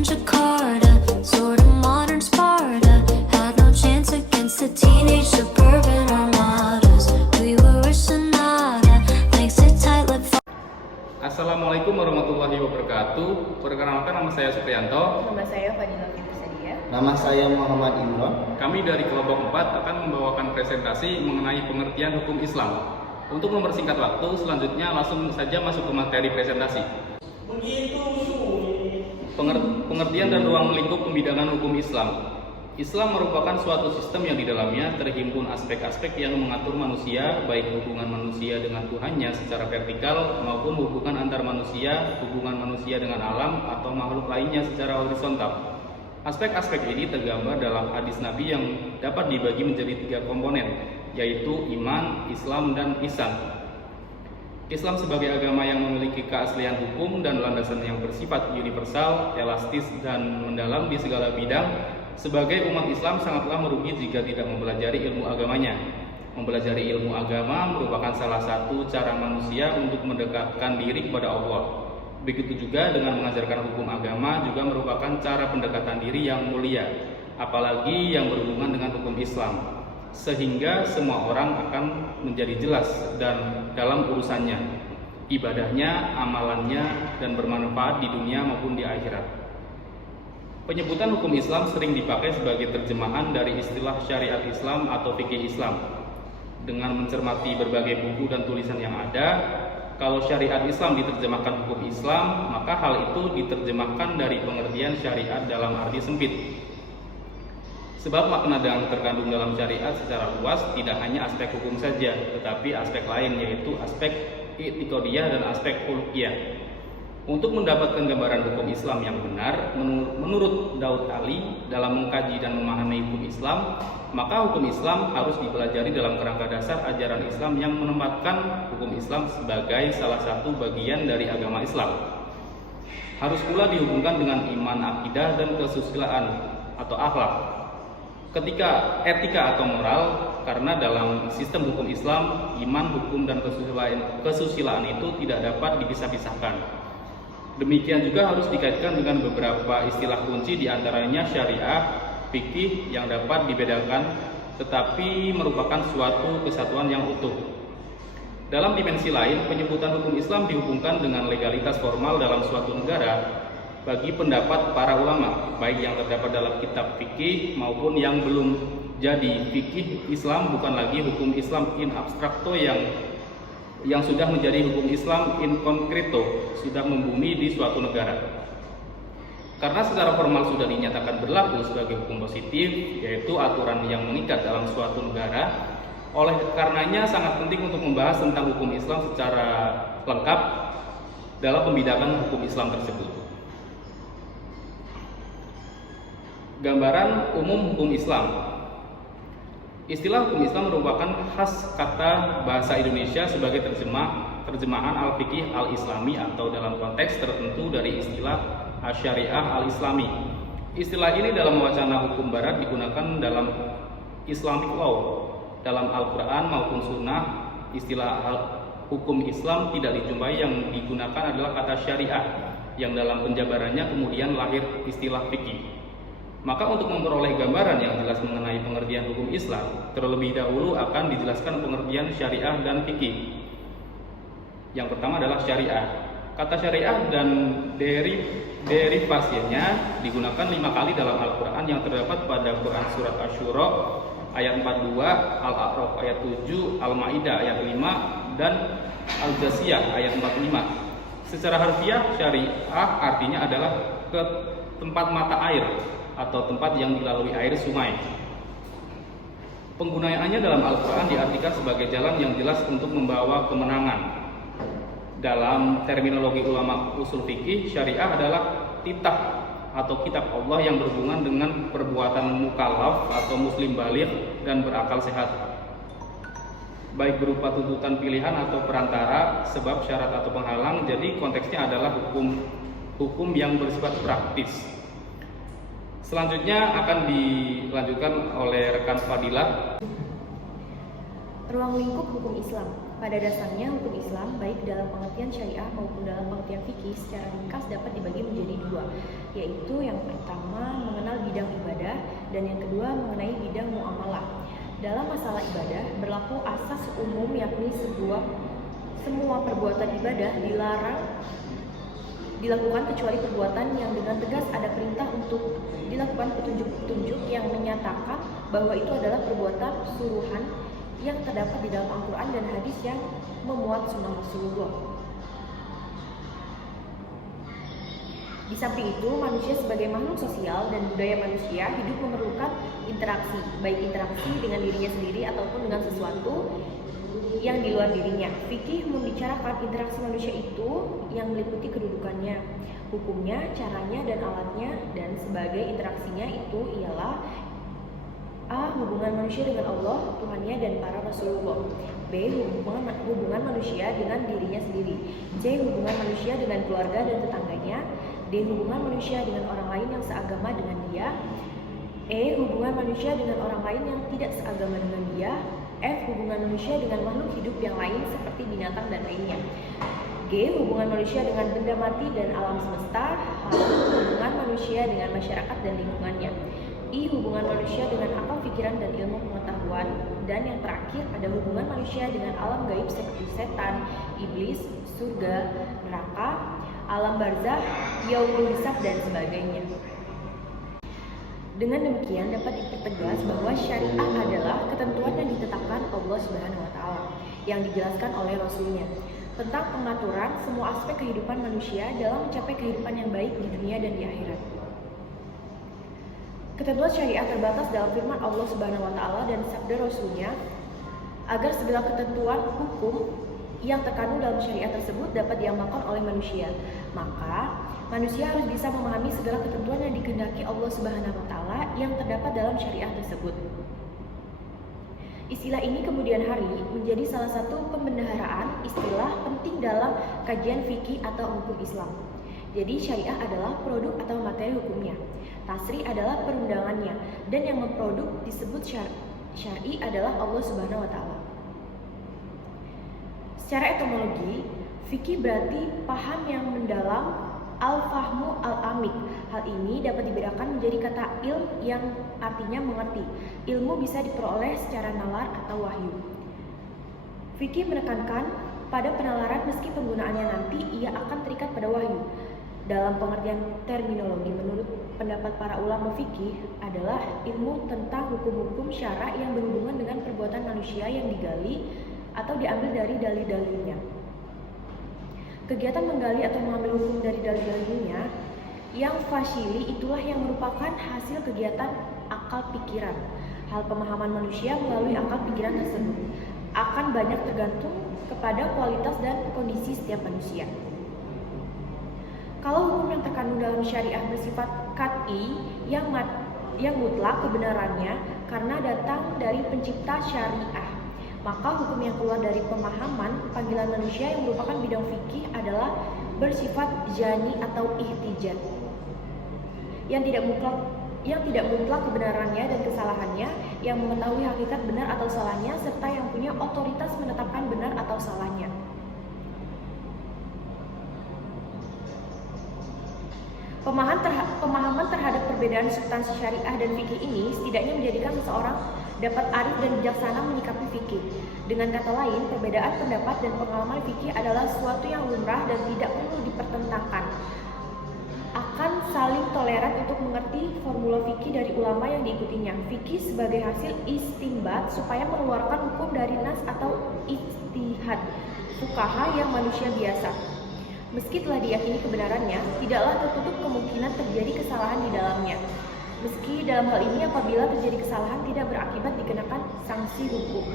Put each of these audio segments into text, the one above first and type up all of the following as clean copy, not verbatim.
in Jakarta, sort of modern Sparta. Had no chance against the teenage suburban armadas. We were a sonata, thanks to tight-lipped. Assalamualaikum warahmatullahi wabarakatuh. Perkenalkan, nama saya Supriyanto. Nama saya Fadila Fitrisadia. Nama saya Muhammad Imron. Kami dari kelompok 4 akan membawakan presentasi mengenai pengertian hukum Islam. Untuk mempersingkat waktu, selanjutnya langsung saja masuk ke materi presentasi. Pengertian dan ruang lingkup pembidangan hukum Islam. Islam merupakan suatu sistem yang di dalamnya terhimpun aspek-aspek yang mengatur manusia, baik hubungan manusia dengan Tuhannya secara vertikal maupun hubungan antar manusia, hubungan manusia dengan alam atau makhluk lainnya secara horizontal. Aspek-aspek ini tergambar dalam hadis Nabi yang dapat dibagi menjadi 3 komponen, yaitu iman, Islam, dan ihsan. Islam sebagai agama yang memiliki keaslian hukum dan landasan yang bersifat universal, elastis, dan mendalam di segala bidang. Sebagai umat Islam sangatlah merugi jika tidak mempelajari ilmu agamanya. Mempelajari ilmu agama merupakan salah satu cara manusia untuk mendekatkan diri kepada Allah. Begitu juga dengan mengajarkan hukum agama juga merupakan cara pendekatan diri yang mulia, apalagi yang berhubungan dengan hukum Islam, sehingga semua orang akan menjadi jelas dan dalam urusannya, ibadahnya, amalannya, dan bermanfaat di dunia maupun di akhirat. Penyebutan hukum Islam sering dipakai sebagai terjemahan dari istilah syariat Islam atau fikih Islam. Dengan mencermati berbagai buku dan tulisan yang ada, kalau syariat Islam diterjemahkan hukum Islam, maka hal itu diterjemahkan dari pengertian syariat dalam arti sempit. Sebab makna yang terkandung dalam syariat secara luas tidak hanya aspek hukum saja, tetapi aspek lain, yaitu aspek i'tiqadiyah dan aspek khuluqiyah. Untuk mendapatkan gambaran hukum Islam yang benar, menurut Daud Ali, dalam mengkaji dan memahami hukum Islam, maka hukum Islam harus dipelajari dalam kerangka dasar ajaran Islam yang menempatkan hukum Islam sebagai salah satu bagian dari agama Islam. Harus pula dihubungkan dengan iman, akidah, dan kesusilaan atau akhlak. Ketika etika atau moral, karena dalam sistem hukum Islam, iman, hukum, dan kesusilaan itu tidak dapat dipisah-pisahkan. Demikian juga harus dikaitkan dengan beberapa istilah kunci, diantaranya syariah, fikih yang dapat dibedakan tetapi merupakan suatu kesatuan yang utuh. Dalam dimensi lain, penyebutan hukum Islam dihubungkan dengan legalitas formal dalam suatu negara bagi pendapat para ulama, baik yang terdapat dalam kitab fikih maupun yang belum. Jadi, fikih Islam bukan lagi hukum Islam in abstrakto yang sudah menjadi hukum Islam in concreto, sudah membumi di suatu negara. Karena secara formal sudah dinyatakan berlaku sebagai hukum positif, yaitu aturan yang mengikat dalam suatu negara. Oleh karenanya sangat penting untuk membahas tentang hukum Islam secara lengkap dalam pembidangan hukum Islam tersebut. Gambaran umum hukum Islam. Istilah hukum Islam merupakan khas kata bahasa Indonesia sebagai terjemahan al-fiqih al-islami atau dalam konteks tertentu dari istilah syariah al-islami. Istilah ini dalam wacana hukum barat digunakan dalam Islamic law. Dalam Al-Quran maupun Sunnah, istilah hukum Islam tidak dijumpai. Yang digunakan adalah kata syariah, yang dalam penjabarannya kemudian lahir istilah fikih. Maka untuk memperoleh gambaran yang jelas mengenai pengertian hukum Islam, terlebih dahulu akan dijelaskan pengertian syariah dan fikih. Yang pertama adalah syariah. Kata syariah dan derivasinya digunakan 5 kali dalam Al-Quran yang terdapat pada Quran Surat Asy-Syura ayat 42, Al-A'raf ayat 7, Al-Ma'idah ayat 5, dan Al-Jasiyah ayat 45. Secara harfiah, syariah artinya adalah ke tempat mata air atau tempat yang dilalui air sungai. Penggunaannya dalam Al-Quran diartikan sebagai jalan yang jelas untuk membawa kemenangan. Dalam terminologi ulama usul fikih, syariah adalah titah atau kitab Allah yang berhubungan dengan perbuatan mukallaf atau muslim baligh dan berakal sehat, baik berupa tuntutan pilihan atau perantara, sebab, syarat, atau penghalang. Jadi konteksnya adalah hukum yang bersifat praktis. Selanjutnya akan dilanjutkan oleh rekan Fadilah. Ruang lingkup hukum Islam. Pada dasarnya, hukum Islam baik dalam pengertian syariah maupun dalam pengertian fikih secara ringkas dapat dibagi menjadi 2. yaitu yang pertama mengenal bidang ibadah dan yang kedua mengenai bidang muamalah. Dalam masalah ibadah berlaku asas umum yakni semua perbuatan ibadah dilarang dilakukan kecuali perbuatan yang dengan tegas ada perintah untuk dilakukan petunjuk-petunjuk yang menyatakan bahwa itu adalah perbuatan suruhan yang terdapat di dalam Al-Quran dan hadis yang memuat sunnah Rasulullah. Di samping itu, manusia sebagai makhluk sosial dan budaya manusia hidup memerlukan interaksi, baik interaksi dengan dirinya sendiri ataupun dengan sesuatu yang di luar dirinya. Fikih membicarakan interaksi manusia itu yang meliputi kedudukannya, hukumnya, caranya, dan alatnya, dan sebagai interaksinya itu ialah A. Hubungan manusia dengan Allah, Tuhannya, dan para Rasulullah. B. Hubungan manusia dengan dirinya sendiri. C. Hubungan manusia dengan keluarga dan tetangganya. D. Hubungan manusia dengan orang lain yang seagama dengan dia. E. Hubungan manusia dengan orang lain yang tidak seagama dengan dia. F. Hubungan manusia dengan makhluk hidup yang lain seperti binatang dan lainnya. G. Hubungan manusia dengan benda mati dan alam semesta. H. Hubungan manusia dengan masyarakat dan lingkungannya. I. Hubungan manusia dengan akal pikiran dan ilmu pengetahuan. Dan yang terakhir ada hubungan manusia dengan alam gaib seperti setan, iblis, surga, neraka, alam barzakh, yaumul hisab, dan sebagainya. Dengan demikian dapat dipertegas bahwa syariah adalah ketentuan yang ditetapkan Allah Subhanahu wa taala yang dijelaskan oleh Rasulnya tentang pengaturan semua aspek kehidupan manusia dalam mencapai kehidupan yang baik di dunia dan di akhirat. Ketentuan syariah terbatas dalam firman Allah Subhanahu wa taala dan sabda Rasulnya agar segala ketentuan hukum yang terkandung dalam syariah tersebut dapat diamalkan oleh manusia. Maka manusia harus bisa memahami segala ketentuan yang dikehendaki Allah Subhanahu wa taala yang terdapat dalam syariah tersebut. Istilah ini kemudian hari menjadi salah satu pembendaharaan istilah penting dalam kajian fikih atau hukum Islam. Jadi syariah adalah produk atau materi hukumnya. Tasri adalah perundangannya dan yang memproduk disebut syar'i adalah Allah Subhanahu wa taala. Secara etimologi, fikih berarti paham yang mendalam, al-fahmu al-amik. Hal ini dapat dibedakan menjadi kata ilm yang artinya mengerti. Ilmu bisa diperoleh secara nalar atau wahyu. Fikih menekankan pada penalaran meski penggunaannya nanti ia akan terikat pada wahyu. Dalam pengertian terminologi menurut pendapat para ulama fikih adalah ilmu tentang hukum-hukum syara yang berhubungan dengan perbuatan manusia yang digali atau diambil dari dalil-dalilnya. Kegiatan menggali atau mengambil hukum dari dalil-dalilnya yang fasili itulah yang merupakan hasil kegiatan akal pikiran. Hal pemahaman manusia melalui akal pikiran tersebut akan banyak tergantung kepada kualitas dan kondisi setiap manusia. Kalau hukum yang terkandung dalam syariah bersifat qat'i yang mutlak kebenarannya karena datang dari pencipta syariah, maka hukum yang keluar dari pemahaman panggilan manusia yang merupakan bidang fikih adalah bersifat jani atau ihtijat yang tidak mutlak kebenarannya dan kesalahannya, yang mengetahui hakikat benar atau salahnya serta yang punya otoritas menetapkan benar atau salahnya. Pemahaman terhadap perbedaan substansi syariah dan fikih ini setidaknya menjadikan seseorang dapat arif dan bijaksana menyikapi fikih. Dengan kata lain, perbedaan pendapat dan pengalaman fikih adalah sesuatu yang lumrah dan tidak perlu dipertentangkan. Akan saling toleran untuk mengerti formula fikih dari ulama yang diikutinya. Fikih sebagai hasil istinbat supaya mengeluarkan hukum dari nas atau ijtihad fuqaha yang manusia biasa. Meski telah diyakini kebenarannya, tidaklah tertutup kemungkinan terjadi kesalahan di dalamnya. Meski dalam hal ini apabila terjadi kesalahan tidak berakibat dikenakan sanksi hukum.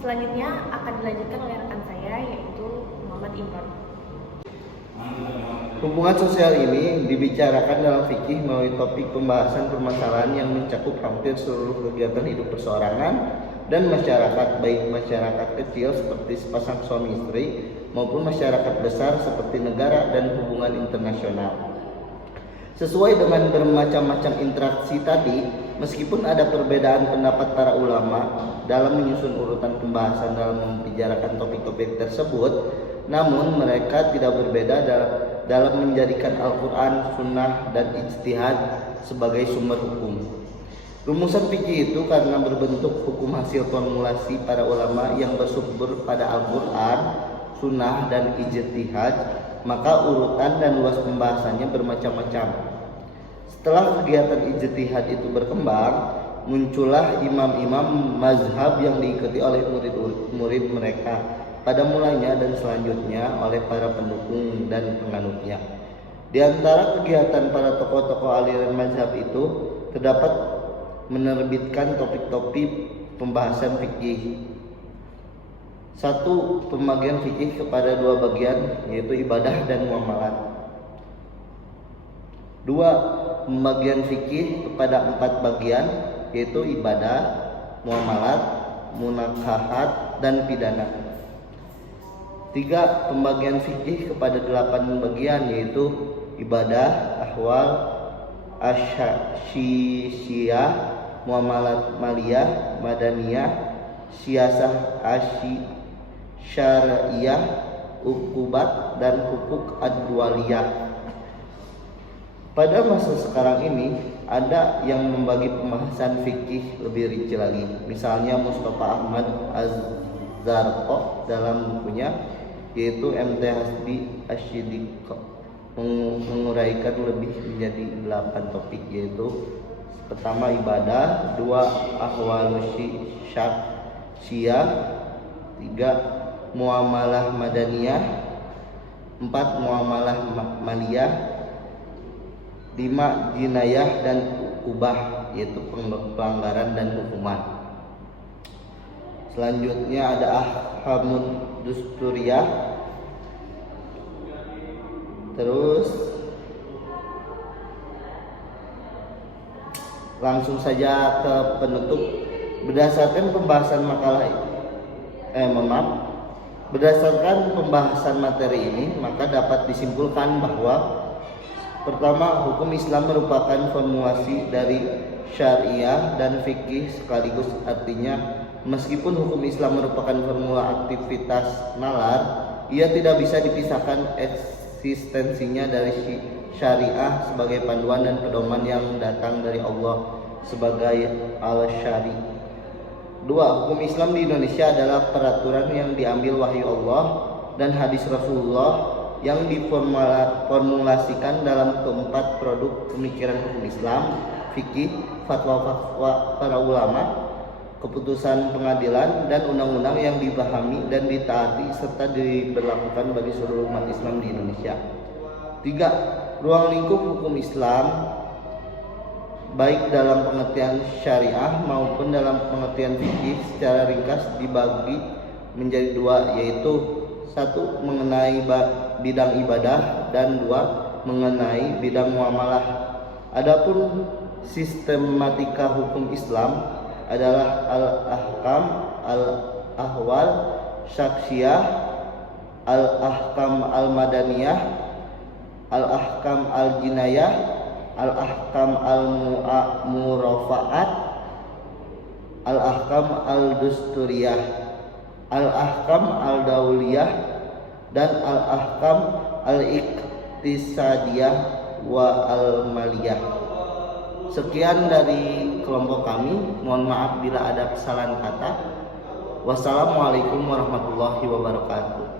Selanjutnya akan dilanjutkan oleh rekan saya yaitu Muhammad Imran. Hubungan sosial ini dibicarakan dalam fikih melalui topik pembahasan permasalahan yang mencakup hampir seluruh kegiatan hidup perseorangan dan masyarakat, baik masyarakat kecil seperti sepasang suami istri maupun masyarakat besar seperti negara dan hubungan internasional. Sesuai dengan bermacam-macam interaksi tadi, meskipun ada perbedaan pendapat para ulama dalam menyusun urutan pembahasan dalam membicarakan topik-topik tersebut, Namun mereka tidak berbeda dalam menjadikan Al-Quran, Sunnah, dan ijtihad sebagai sumber hukum. Rumusan fikih itu karena berbentuk hukum hasil formulasi para ulama yang bersumber pada Al-Quran, Sunnah, dan ijtihad, maka urutan dan luas pembahasannya bermacam-macam. Setelah kegiatan ijtihad itu berkembang, muncullah imam-imam mazhab yang diikuti oleh murid-murid mereka pada mulanya dan selanjutnya oleh para pendukung dan penganutnya. Di antara kegiatan para tokoh-tokoh aliran mazhab itu terdapat menerbitkan topik-topik pembahasan fikih. 1. Pembagian fikih kepada 2 bagian, yaitu ibadah dan muamalat. 2. Pembagian fikih kepada 4 bagian, yaitu ibadah, muamalat, munakahat, dan pidana. 3. Pembagian fikih kepada 8 bagian, yaitu ibadah, ahwal, asyisiyah, muamalat maliyah, madaniyah, siasah syariah, ukubat, dan hukuk ad-dualiyah. Pada masa sekarang ini ada yang membagi pembahasan fikih lebih rinci lagi. Misalnya Mustafa Ahmad Az-Zarqo dalam bukunya yaitu MT Hasbi Asyidik menguraikan lebih menjadi 8 topik, yaitu pertama ibadah, 2 ahwalus syiah, 3 muamalah madaniyah, 4 muamalah maliyah, 5 jinayah dan ukubah, yaitu pelanggaran dan hukuman. Selanjutnya ada ahkamud dusturiyah. Terus langsung saja ke penutup. Berdasarkan pembahasan berdasarkan pembahasan materi ini, maka dapat disimpulkan bahwa pertama, hukum Islam merupakan formulasi dari syariah dan fikih sekaligus. Artinya, meskipun hukum Islam merupakan formula aktivitas nalar, ia tidak bisa dipisahkan eksistensinya dari syariah sebagai panduan dan pedoman yang datang dari Allah sebagai al-syari. 2. Hukum Islam di Indonesia adalah peraturan yang diambil wahyu Allah dan hadis Rasulullah yang diformulasikan dalam keempat produk pemikiran hukum Islam, fikih, fatwa-fatwa para ulama, keputusan pengadilan, dan undang-undang yang dipahami dan ditaati serta diberlakukan bagi seluruh umat Islam di Indonesia. 3. Ruang lingkup hukum Islam baik dalam pengertian syariah maupun dalam pengertian fikih secara ringkas dibagi menjadi 2, yaitu 1. Mengenai bidang ibadah dan 2. Mengenai bidang muamalah. Adapun sistematika hukum Islam adalah al-ahkam, al-ahwal syaksiyah, al-ahkam al-madaniyah, al-ahkam al-jinayah, al-ahkam al-murafaat, al-ahkam al-dusturiyah, al-ahkam al-dauliyah, dan al-ahkam al-iqtisadiyah wa al-maliyah. Sekian dari kelompok kami. Mohon maaf bila ada kesalahan kata. Wassalamualaikum warahmatullahi wabarakatuh.